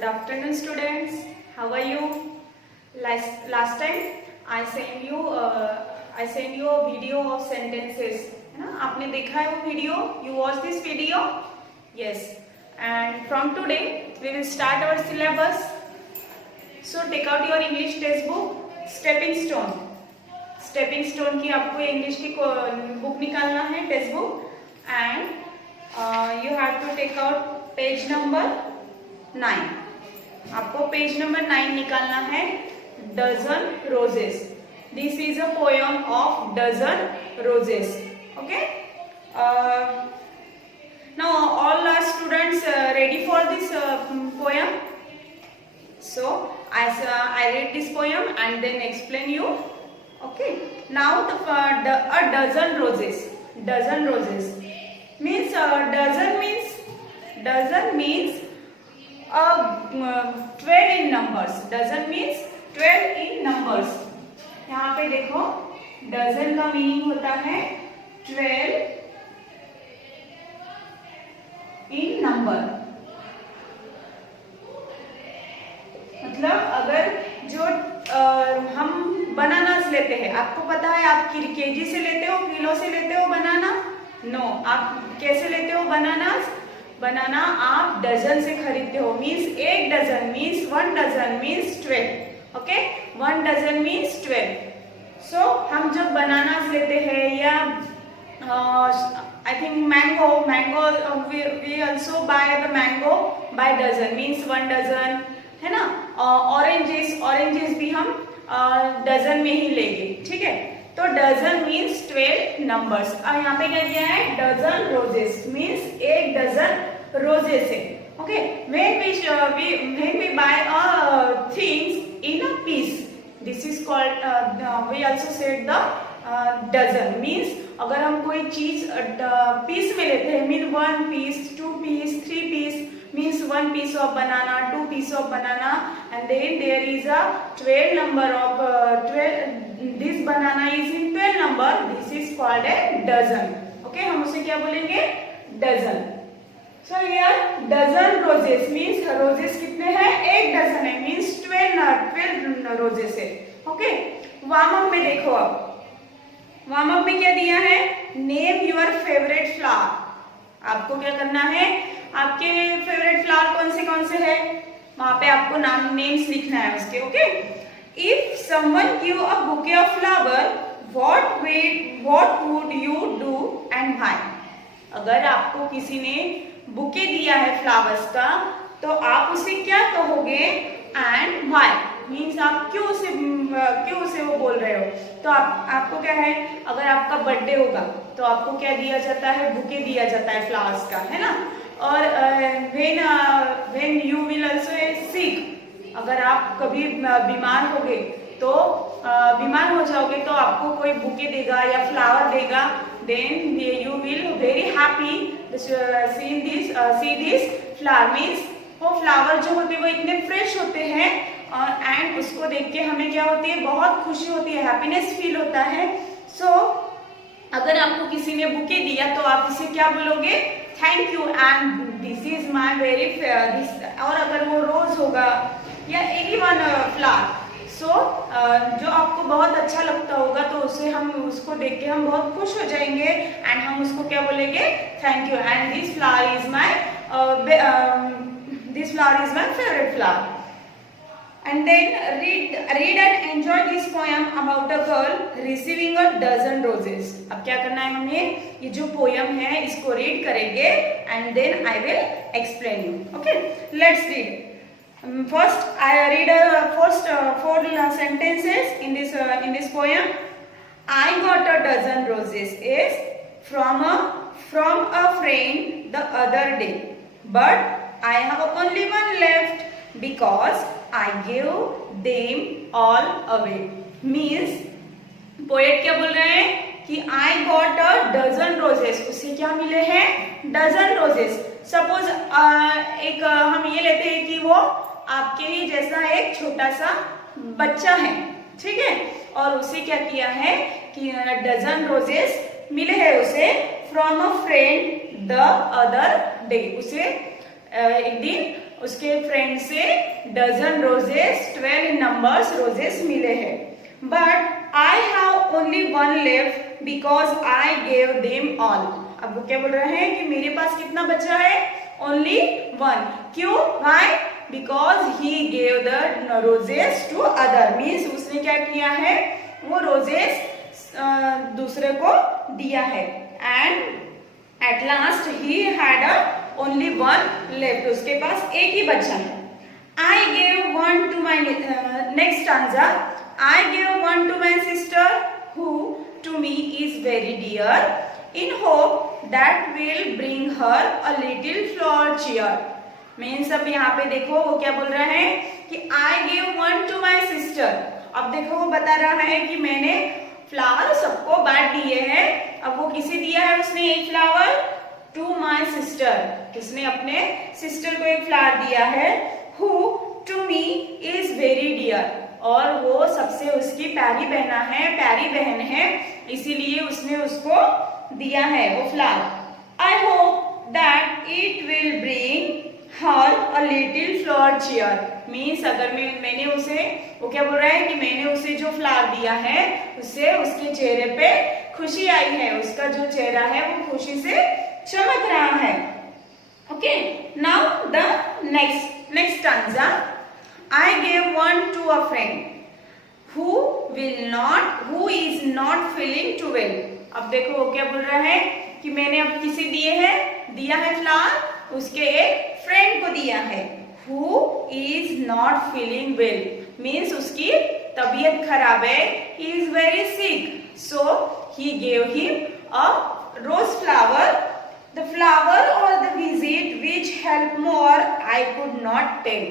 Good afternoon, students. How are you? Last time I sent you a video of sentences. है ना? आपने देखा है वो video? You watched this video? Yes. And from today we will start our syllabus. So take out your English textbook. Stepping stone. Stepping stone की आपको English की book निकालना है, text book, and you have to take out page number 9. आपको page number 9 निकालना है. Dozen roses. This is a poem of dozen roses. Okay, now all are students ready for this poem. So I read this poem and then explain you. Okay, now a dozen roses. Dozen roses means dozen means 12 in numbers. Dozen means 12 in numbers. यहाँ पे देखो, dozen का meaning होता है 12 in number. मतलब अगर जो हम बनानास लेते हैं, आपको पता है आप केजी से लेते हो, किलो से लेते हो बनाना? नो, आप कैसे लेते हो बनानास? बनाना आप डजन से खरीदते हो. मीन्स एक dozen means 1 dozen means 12. Okay, 1 dozen means 12. So हम जब बनानास लेते हैं या I think mango we also buy the mango by dozen means 1 dozen, है ना. ऑरेंजेस भी हम डजन में ही लेंगे. ठीक है, तो डजन मीन्स 12 नंबर्स. और यहाँ पे क्या दिया है? डजन रोजेस मीन्स एक डजन रोजेस है. Okay, when we buy things in a piece, this is called we also said the dozen means अगर हम कोई चीज पीस में लेते हैं, mean 1 piece, 2 piece, 3 piece means 1 piece of banana, 2 piece of banana, and then there is a 12 number of 12. This banana is in 12 number. This is called a dozen. Okay, हम उसे क्या बोलेंगे? Dozen. So here dozen roses means roses कितने हैं? एक dozen है means 12 roses है. Okay, warm up में देखो. अब वार्म अप में क्या दिया है? Name your favourite flower. आपको क्या करना है? आपके फेवरेट फ्लावर कौन से है, वहां पे आपको नेम्स लिखना है उसके. Okay, if someone give a bouquet of flower, what would you do and why. अगर आपको किसी ने बुके दिया है फ्लावर्स का, तो आप उसे क्या कहोगे एंड व्हाई मीन्स आप क्यों उसे वो बोल रहे हो. तो आपको क्या है, अगर आपका बर्थडे होगा तो आपको क्या दिया जाता है? बुके दिया जाता है फ्लावर्स का, है ना. और when you will also sick, अगर आप कभी बीमार होगे तो बीमार हो जाओगे तो आपको कोई बुके देगा या फ्लावर देगा, then you will very happy see this flower means वो फ्लावर जो होते हैं वो इतने फ्रेश होते हैं एंड उसको देख के हमें क्या होती है? बहुत खुशी होती है, हैप्पीनेस फील होता है. सो अगर आपको किसी ने बुके दिया तो आप इसे क्या बोलोगे? Thank you and this is my very favourite. और अगर वो रोज होगा या एनी वन फ्लावर, सो जो आपको बहुत अच्छा लगता होगा तो उसको देख के हम बहुत खुश हो जाएंगे एंड हम उसको क्या बोलेंगे? Thank you and this flower is my favourite flower. And then read and enjoy this poem about a girl receiving a dozen roses. अब क्या करना है हमें? ये जो पोयम है इसको रीड करेंगे and then I will explain you. Okay, let's read. First I read first 4 sentences in this poem. I got a dozen roses is from a friend the other day, but I have only one left because I gave them all away. Means poet क्या बोल रहे हैं कि I got a dozen roses. उसे क्या मिले हैं? Dozen roses. Suppose एक हम ये लेते हैं कि वो आपके ही जैसा एक छोटा सा बच्चा है, ठीक है, और उसे क्या किया है कि डजन रोजेस मिले हैं उसे from a friend the other day. उसे एक दिन उसके फ्रेंड से डजन रोजेस 12 इन नंबर्स रोजेस मिले हैं, but I have only one left because I gave them all. अब वो क्या बोल रहे हैं कि मेरे पास कितना बचा है, ओनली वन। क्यों, why, because he gave the roses to other, means उसने क्या किया है, वो रोजेस दूसरे को दिया है। And at last he had only one left, उसके पास एक ही बचा है। I gave one to my, next answer, I gave one to my sister who to me is very dear in hope that will bring her a little flower chair. Means अब यहाँ पे देखो वो क्या बोल रहा है कि I gave one to my sister. अब देखो वो बता रहा है कि मैंने फ्लावर सबको बांट दिए हैं। अब वो किसे दिया है उसने एक फ्लावर, टू माई सिस्टर, उसने अपने सिस्टर को एक फ्लावर दिया है। Who to me is very dear, और वो सबसे उसकी प्यारी बहन है, इसीलिए उसने उसको दिया है वो flower. I hope that it will bring her a little flower chair, means अगर मैंने उसे, वो क्या बोल रहा है कि मैंने उसे जो फ्लावर दिया है उससे उसके चेहरे पे खुशी आई है, उसका जो चेहरा है वो खुशी से चमक रहा है। Okay, now the next answer, I gave one to a friend who is not feeling too well। अब देखो वो क्या बोल रहा है कि मैंने अब किसे दिया है फ्लावर, उसके एक फ्रेंड को दिया है। Who is not feeling well means उसकी तबीयत खराब है, he is very sick, so he gave him a rose flower, the flower or the visit which helped more I could not tell।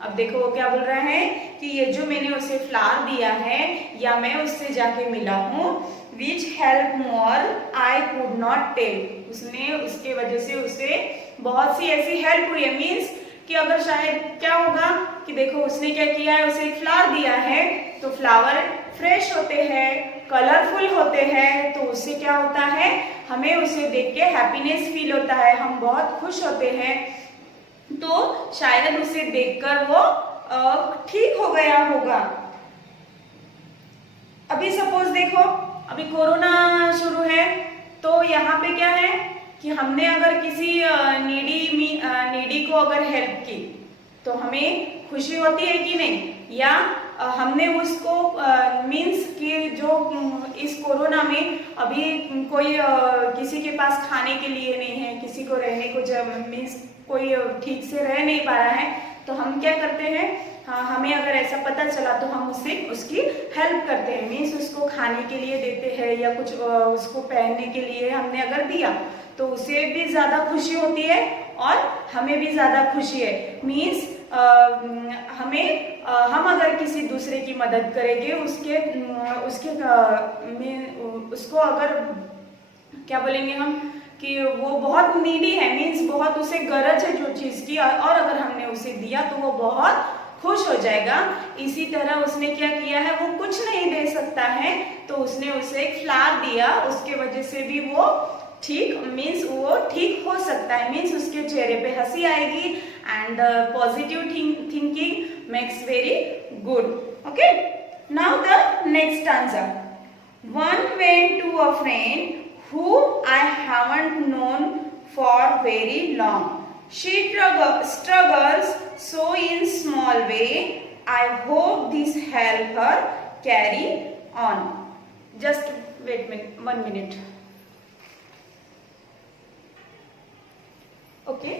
अब देखो वो क्या बोल रहा है कि ये जो मैंने उसे फ्लावर दिया है या मैं उससे जाके मिला हूँ, which helped more I could not tell, उसने उसके वजह से उसे बहुत सी ऐसी हेल्प हुई है। मीन्स कि अगर शायद क्या होगा कि देखो उसने क्या किया है, उसे एक फ्लावर दिया है तो फ्लावर फ्रेश होते हैं, कलरफुल होते हैं, तो उससे क्या होता है, हमें उसे देख के हैप्पीनेस फील होता है, हम बहुत खुश होते हैं। तो शायद उसे देखकर वो ठीक हो गया होगा। अभी सपोज देखो अभी कोरोना शुरू है, तो यहाँ पे क्या है कि हमने अगर किसी नीडी को अगर हेल्प की तो हमें खुशी होती है कि नहीं, या हमने उसको मीन्स कि जो इस कोरोना में अभी कोई किसी के पास खाने के लिए नहीं है, किसी को रहने को जब मीन्स कोई ठीक से रह नहीं पा रहा है, तो हम क्या करते हैं, हमें अगर ऐसा पता चला तो हम उसकी हेल्प करते हैं, मीन्स उसको खाने के लिए देते हैं या कुछ उसको पहनने के लिए हमने अगर दिया तो उसे भी ज़्यादा खुशी होती है और हमें भी ज़्यादा खुशी है। मीन्स हम अगर किसी दूसरे की मदद करेंगे उसको अगर क्या बोलेंगे हम कि वो बहुत नीडी है, मीन्स बहुत उसे गरज है जो चीज़ की, और अगर हमने उसे दिया तो वो बहुत खुश हो जाएगा। इसी तरह उसने क्या किया है, वो कुछ नहीं दे सकता है तो उसने उसे एक फ्लावर दिया, उसके वजह से भी वो ठीक मीन्स वो ठीक हो सकता है, मीन्स उसके चेहरे पे हंसी आएगी and positive thinking makes very good. Okay, now the next answer, one went to a friend who I haven't known for very long. She struggles so in small way. I hope this help her carry on. Just wait 1 minute. Okay.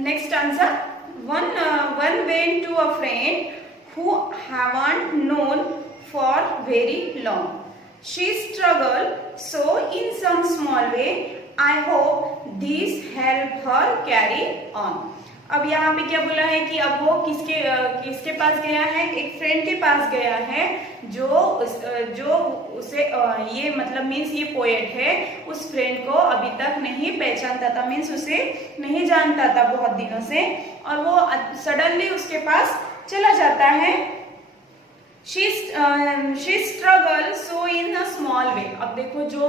Next answer. One went to a friend who haven't known for very long. She struggled so in some small way. I hope this help her carry on. अब यहाँ पे क्या बोला है कि अब वो किसके पास गया है, एक फ्रेंड के पास गया है जो उसे ये मतलब मीन्स ये पोएट है, उस फ्रेंड को अभी तक नहीं पहचानता था, मीन्स उसे नहीं जानता था बहुत दिनों से, और वो सडनली उसके पास चला जाता है। She struggle so in a small way। अब देखो जो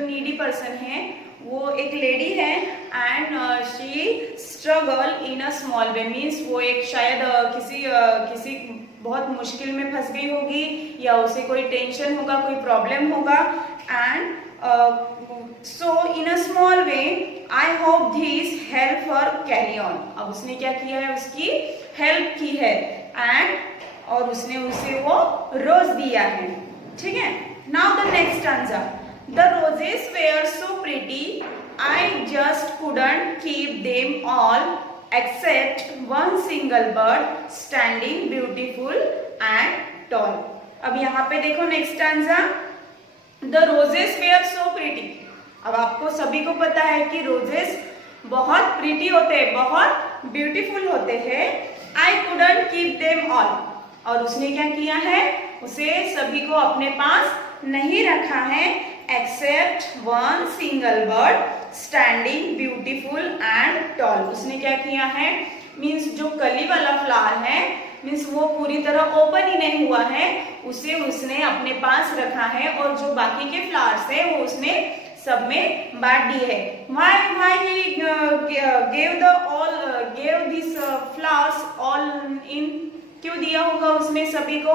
नीडी पर्सन है वो एक लेडी है and she struggle in a small way, means वो एक शायद किसी बहुत मुश्किल में फंस गई होगी या उसे कोई टेंशन होगा, कोई प्रॉब्लम होगा, and so in a small way I hope this help her carry on. अब उसने क्या किया है, उसकी हेल्प की है एंड और उसने उसे वो रोज दिया है, ठीक है। Now the next answer, the roses were so pretty I just couldn't keep them all except one single bird standing beautiful and tall. अब यहाँ पे देखो next answer, the roses were so pretty. अब आपको सभी को पता है कि रोजेस बहुत प्रिटी होते हैं, बहुत ब्यूटीफुल होते हैं। I couldn't keep them all, और उसने क्या किया है, उसे सभी को अपने पास नहीं रखा है, accept one single bird standing beautiful and toll. उसने क्या किया है, मीन्स जो कली वाला फ्लावर है, मीन्स वो पूरी तरह ओपन ही नहीं हुआ है, उसे उसने अपने पास रखा है, और जो बाकी के फ्लावर्स है वो उसने सब में बांट दी है। Why he gave these flowers all in? क्यों दिया होगा उसने सभी को?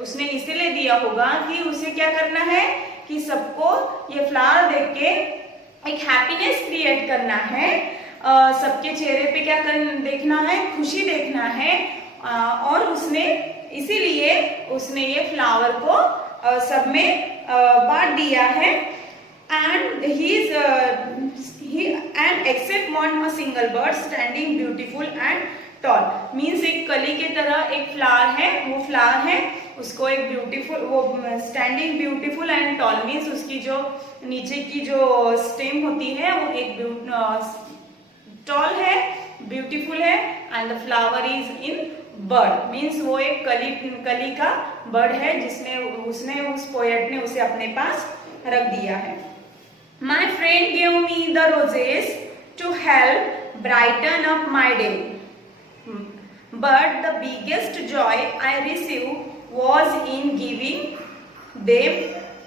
उसने इसीलिए दिया होगा कि उसे क्या करना है कि सबको ये फ्लावर देख के एक हैप्पीनेस क्रिएट करना है, सबके चेहरे पे क्या देखना है, खुशी देखना है, और उसने इसीलिए उसने ये फ्लावर को सब में बांट दिया है। And and accept one single bird standing beautiful and toll, means एक कली के तरह एक फ्लावर है, वो फ्लावर है, उसको एक ब्यूटीफुल, वो standing beautiful and toll, means उसकी जो नीचे की जो स्टेम होती है वो एक टॉल है, ब्यूटीफुल है, and the flower is in bird, means वो एक कली का बर्ड है जिसने उसने उस पोएट ने उसे अपने पास रख दिया है। My friend give me the roses to help brighten up my day, but the biggest joy I received was in giving them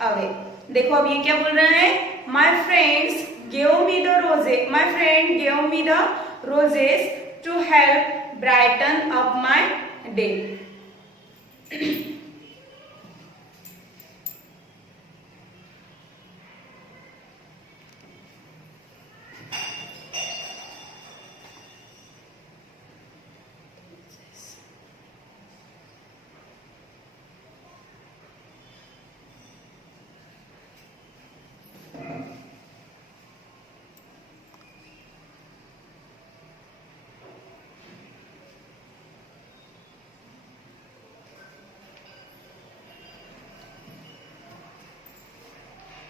away। देखो अब ये क्या बोल रहा है, my friends gave me the roses, my friend gave me the roses to help brighten up my day।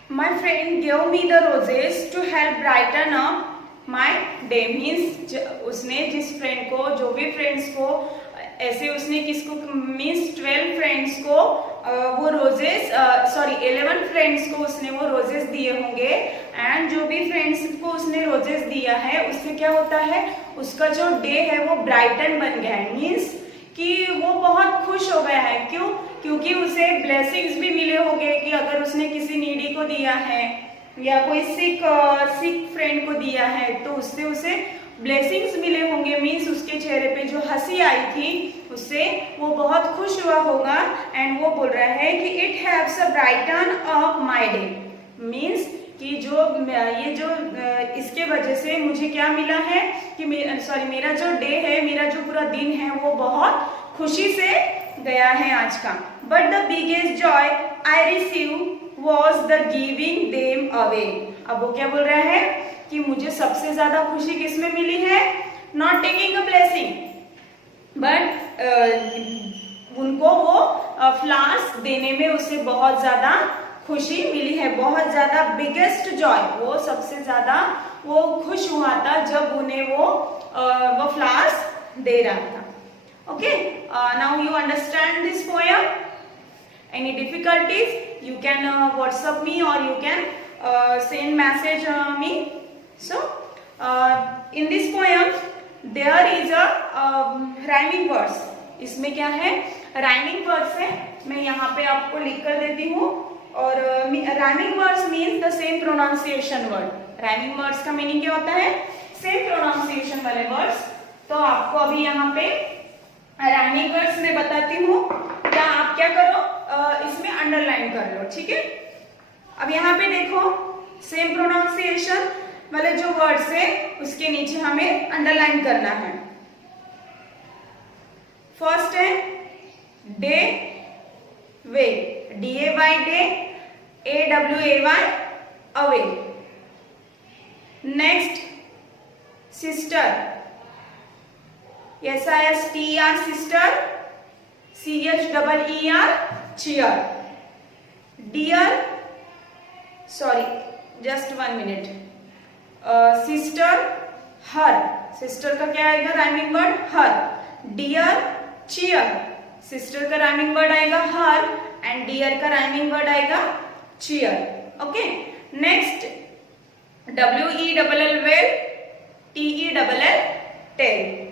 My friend gave me the roses to help brighten up my day, means उसने जिस friend को, जो भी friends को ऐसे उसने किसको, means 12 friends को वो रोजेस, 11 फ्रेंड्स को उसने वो रोजेस दिए होंगे, एंड जो भी फ्रेंड्स को उसने रोजेस दिया है उससे क्या होता है, उसका जो डे है वो ब्राइटन बन गया है, मीन्स कि वो बहुत खुश हो गया है। क्यों? क्योंकि उसे ब्लेसिंग्स भी मिले होंगे कि अगर उसने किसी नीडी को दिया है या कोई सिक फ्रेंड को दिया है तो उससे उसे ब्लेसिंग्स मिले होंगे, मीन्स उसके चेहरे पे जो हंसी आई थी उससे वो बहुत खुश हुआ होगा, एंड वो बोल रहा है कि it haves a brighten up my day, means कि ये जो इसके वजह से मुझे क्या मिला है कि मेरा जो डे है, मेरा जो पूरा दिन है वो बहुत खुशी से गया है आज का। But the biggest Joy I receive was the giving them away. अब वो क्या बोल रहा है कि मुझे सबसे ज्यादा खुशी किसमें मिली है, not taking a blessing, but उनको वो फ्लावर्स देने में उसे बहुत ज्यादा खुशी मिली है, बहुत ज्यादा बिगेस्ट जॉय, वो सबसे ज्यादा वो खुश हुआ था जब उन्हें वो फ्लावर्स दे रहा था। Okay, now you understand this poem. Any difficulties you can WhatsApp me और you can send message me। So in this poem there is a rhyming words। इसमें क्या है, rhyming words है, मैं यहाँ पे आपको लिख कर देती हूँ। और rhyming words means the same pronunciation word. Rhyming words का मीनिंग क्या होता है? सेम प्रोनाउंसिएशन वाले वर्ड्स। तो आपको अभी यहाँ पे राइमिंग वर्ड्स मैं बताती हूँ, या आप क्या करो इसमें अंडरलाइन कर लो, ठीक है। अब यहाँ पे देखो सेम प्रोनाउंसिएशन वाले जो वर्ड्स है उसके नीचे हमें अंडरलाइन करना है। फर्स्ट है day way, DAY day, AWAY away. Next sister, SISTER sister, CHEER cheer. Dear, sorry just 1 minute, sister her, sister का क्या आएगा rhyming word? Her. Dear cheer, sister का राइमिंग वर्ड आएगा हर एंड डियर का rhyming word आएगा cheer. Okay. Next WELL well, TELL tell.